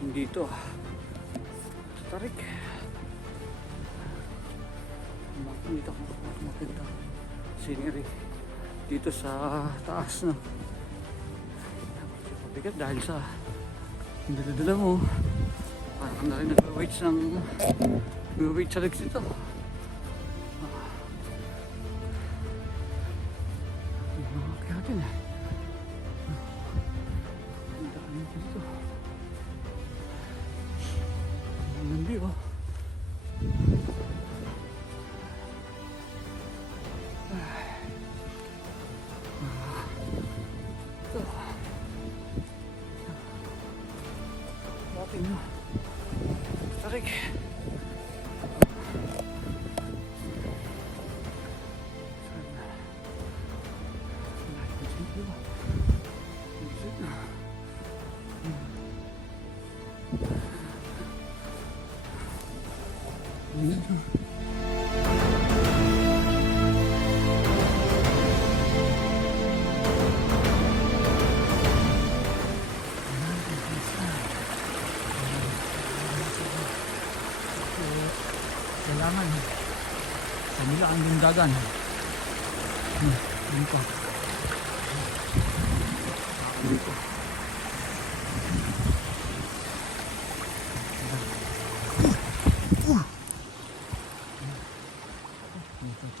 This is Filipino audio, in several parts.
dito tarik makikita ko makita scenery dito sa taas no. Mabigat dahil sa dala mo parang na rin nag-wait sa legs dito. Kaya din eh ang daan dito ang view oh. Walking na tarik kailangan kanila ang lundagan dito dito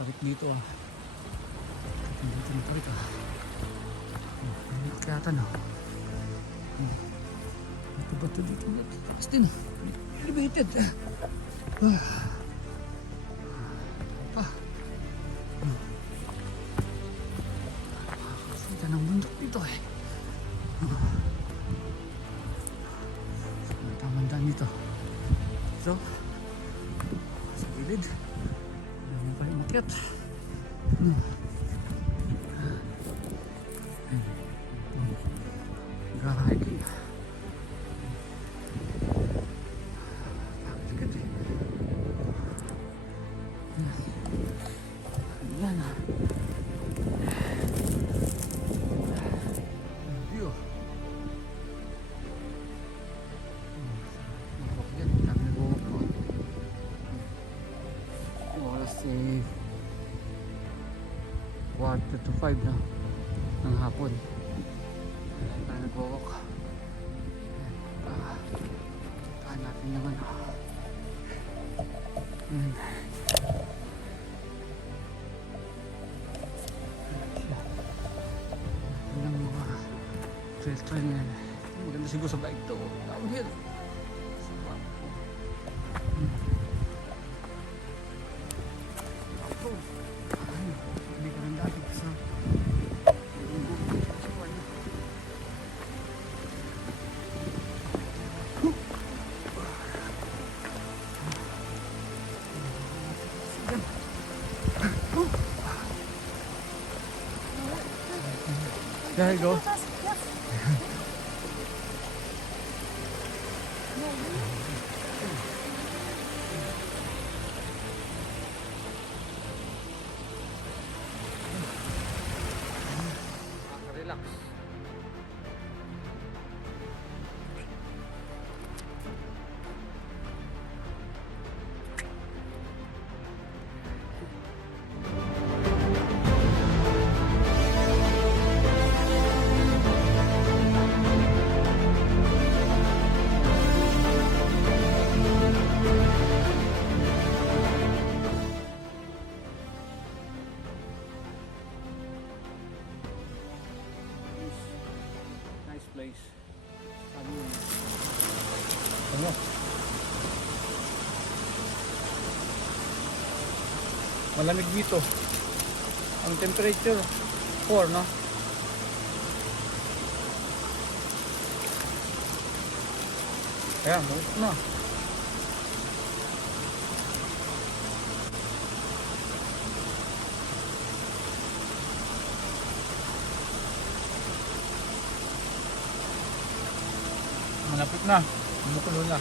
tarik dito dito na tarik kayatan ito ba ito dito taas din elevated kita ng bundok dito tamandaan dito so sa gilid naman pa yung matyat hiking yan view oras 4:45 na ng hapon tayo nag-walk tahan natin naman ng mga trail yan maganda siguro sa bike to downhill hindi ka ng dati sa there you go. Relax. Place. Ano? Malamig dito. Ang temperature 4 no? Kaya malit na. Malapit na, bumukulo na.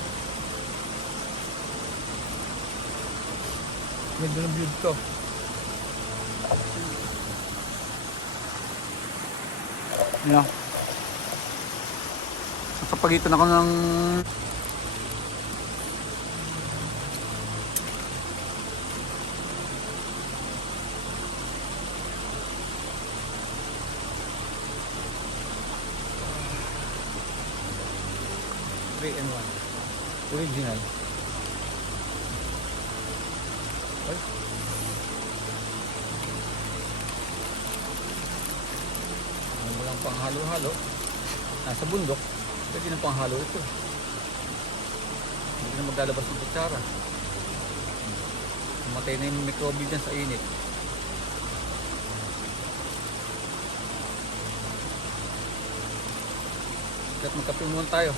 Medyo ng view to. Yan. Nakapagitan ako ng 3-in-1. Original. Ay. Walang pang halo-halo. Nasa bundok, pwede na pang halo ito. Hindi na maglalabas ng kutsara. Matay na yung microbe dyan sa init. At magkape muna tayo.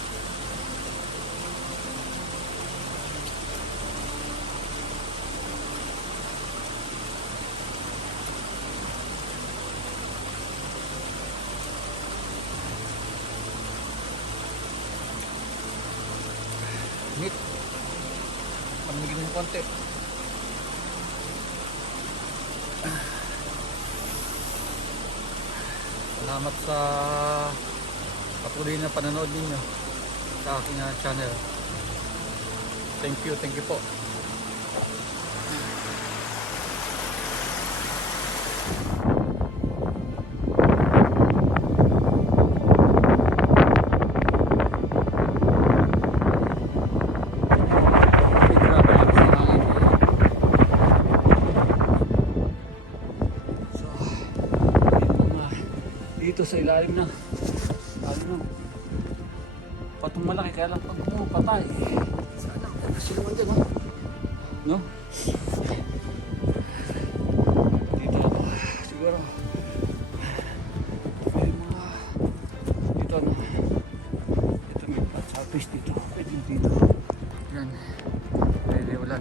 Meat. Pamigin mo konti. Salamat sa patuloy na panonood ninyo sa aking channel. Thank you po. Dito sa ilalim na patong malaki, kaya lang pag patay sana kasi naman dyan, no? Dito siguro may mga dito ito may surface dito, pwede dito yan, pwede ulan.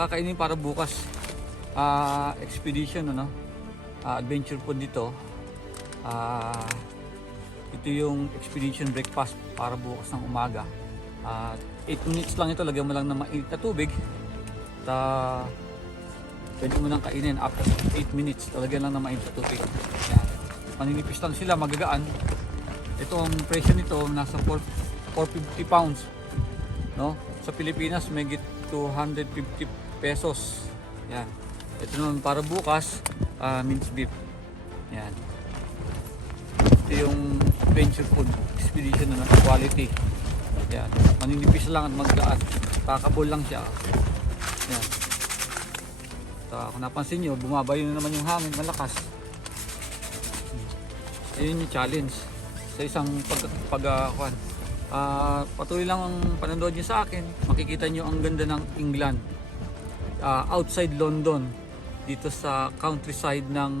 Kakainin para bukas expedition, ano, adventure po dito. Ito yung expedition breakfast para bukas ng umaga. 8 minutes lang ito, lagyan mo lang ng mainit na tubig at pwede mo nang kainin after 8 minutes, lagyan lang ng mainit na tubig. Yan. Maninipis lang sila, magagaan. Ito ang presyo nito, nasa 450 pounds, no? Sa Pilipinas may to 150 pesos. Yan. Ito naman para bukas, minced beef. Yan. Ito yung adventure food expedition na quality. Yan. Maninipis lang at magdaan. Kakabol lang siya. Yan. Kung napansin nyo, bumabayo na naman yung hangin, malakas. Ayun yung challenge sa isang pagkuhan. Patuloy lang ang panonood nyo sa akin. Makikita nyo ang ganda ng England. Outside London, dito sa countryside ng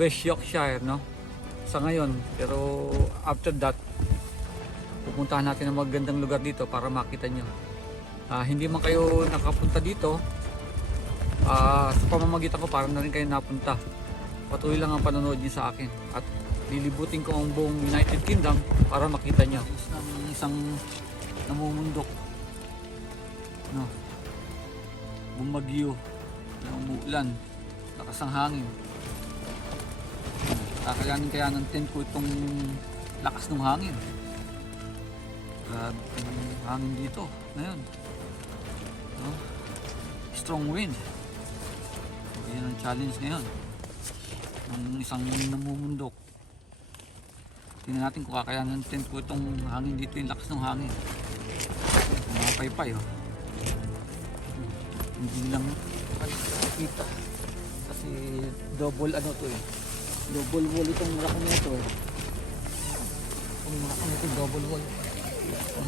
West Yorkshire, no? Sa ngayon, pero after that, pupuntahan natin ang magandang lugar dito para makita nyo. Hindi man kayo nakapunta dito, sa pamamagitan ko parang na rin kayo napunta. Patuloy lang ang panonood nyo sa akin at lilibutin ko ang buong United Kingdom para makita nyo isang namumundok, no? Bumagyo, umuulan, lakas ang hangin. Kakayanin kaya ng tent ko itong lakas ng hangin. Grabe yung hangin dito ngayon, no? Strong wind. Yan ang challenge ngayon ng isang namumundok. Tingnan natin kung kakayanin ng tent ko itong hangin dito, yung lakas ng hangin. Mga paypay, oh. Hindi lang nakikita kasi double ano to eh, double wall itong rack nito eh. Ang rack nito double wall,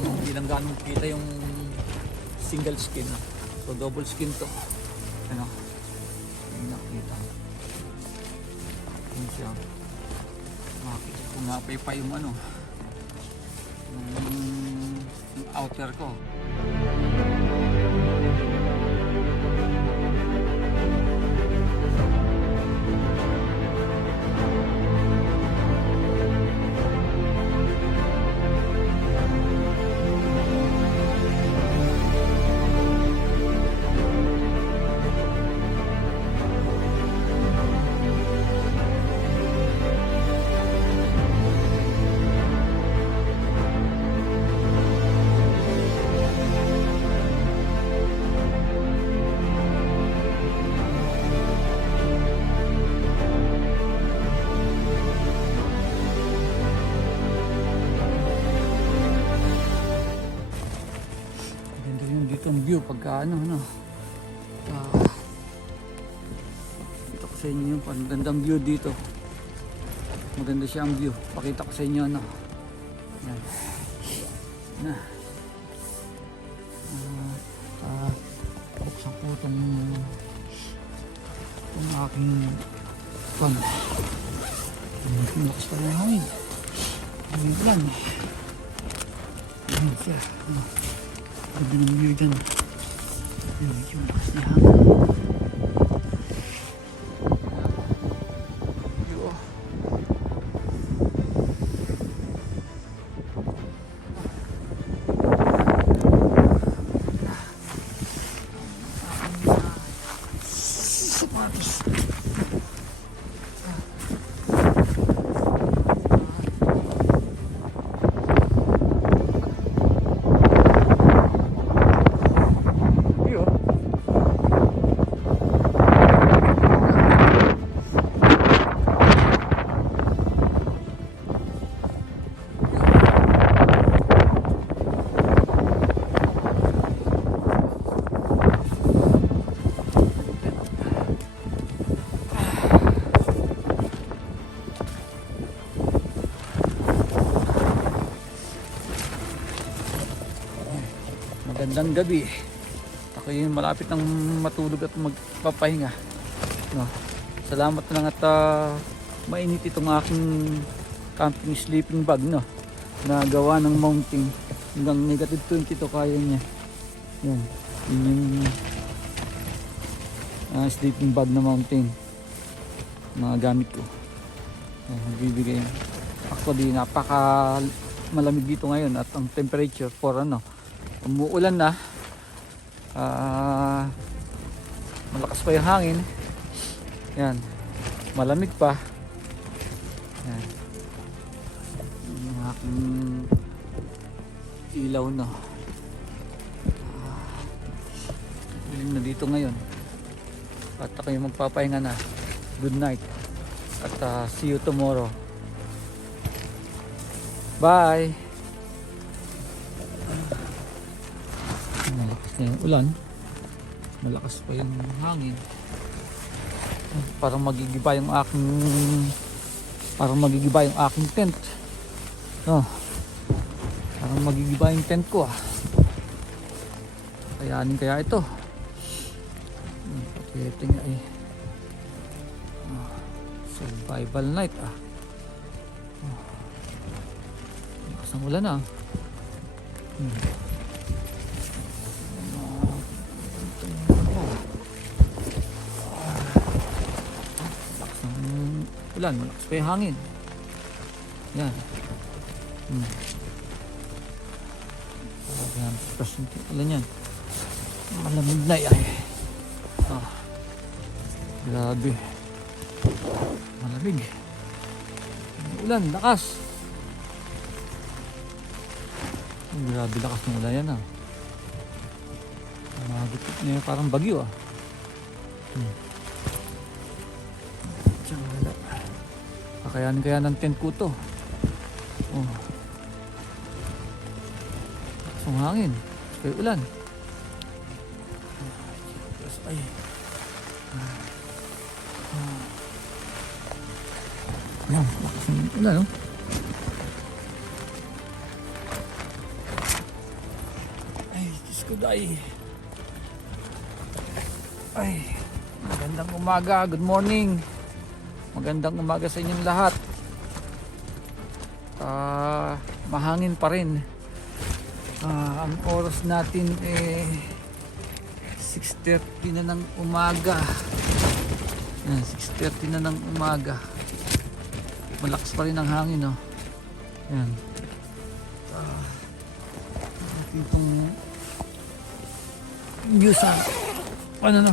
hindi lang ganun kita yung single skin, so double skin to, ano, hindi nakita. Yun siya, makikita kung napay yung ano, yung outer ko. Ang view pagka ano dito ko sa inyo yung magandang view dito, maganda siya ang view, pakita ko sa inyo ano yan na buksan po itong aking pan, lakas pa na yung hangin, hangin lang yan siya, ganda ng view dyan. Yun, yung lakas na hangin. View, oh. Magandang gabi. Ako yung malapit ng matulog at magpapahinga, no? Salamat lang at mainit itong aking camping sleeping bag, no? Na gawa ng mounting. Hanggang negative 20 to kaya niya. Yan. Yun yung sleeping bag na mounting. Mga gamit ko. Yan, bibigay. Actually, napaka malamig dito ngayon at ang temperature for ano, umuulan na, malakas pa yung hangin, yan, malamig pa, yan, yung aking ilaw, no? madilim na dito ngayon. At ako yung magpapahinga na. Good night. At see you tomorrow. Bye! Malakas na yung ulan. Malakas pa yung hangin. Parang magigiba yung aking tent. Oh. Parang magigiba yung tent ko ah. Kayanin kaya ito. Ito nga eh. Survival night ah. Malakas ang ulan ah. Malakas ang ulan, malakas pa yung hangin. Yan. Yan, ulan yan. Malamig na yan. Grabe. Malamig. Ulan, lakas. Grabe lakas ng ulan yan ah. Magupit niya parang bagyo ah. Kakayanin kaya ng tent ko to. Oh. Lakas ng hangin. Kaya ulan. Ay. Yan, lakas ng ulan no. Ay, Diyos ko day. Ay, magandang umaga, good morning. Magandang umaga sa inyong lahat. Mahangin pa rin. Ang oras natin 6:30 na ng umaga. 6:30 na ng umaga. Malakas pa rin ang hangin, no? Yan. Itong view sa ano no?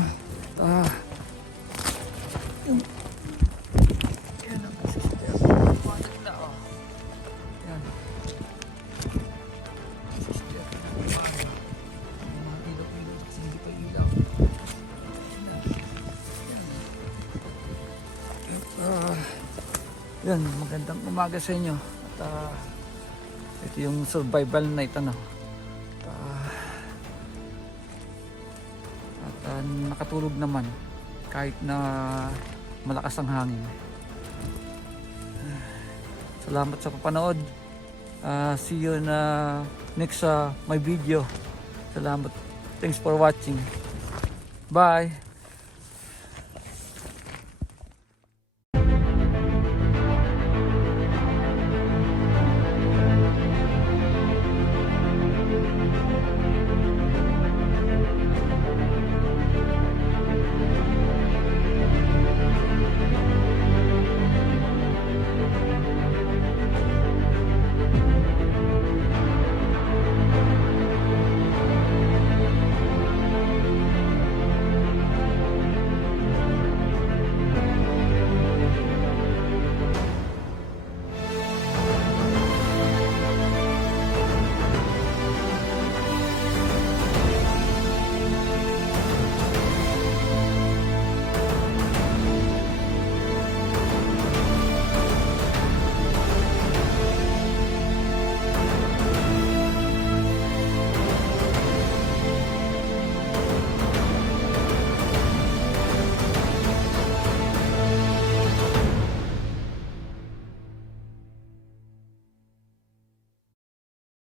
Yan ang sister. Na oh. Yan. Sister. Mga ilog-ilog kasi hindi pa ilaw. Yan, magandang umaga sa inyo. At ito yung survival night ano. Nakatulog naman kahit na malakas ang hangin. Salamat sa papanood. See you na next my video. Salamat. Thanks for watching. Bye.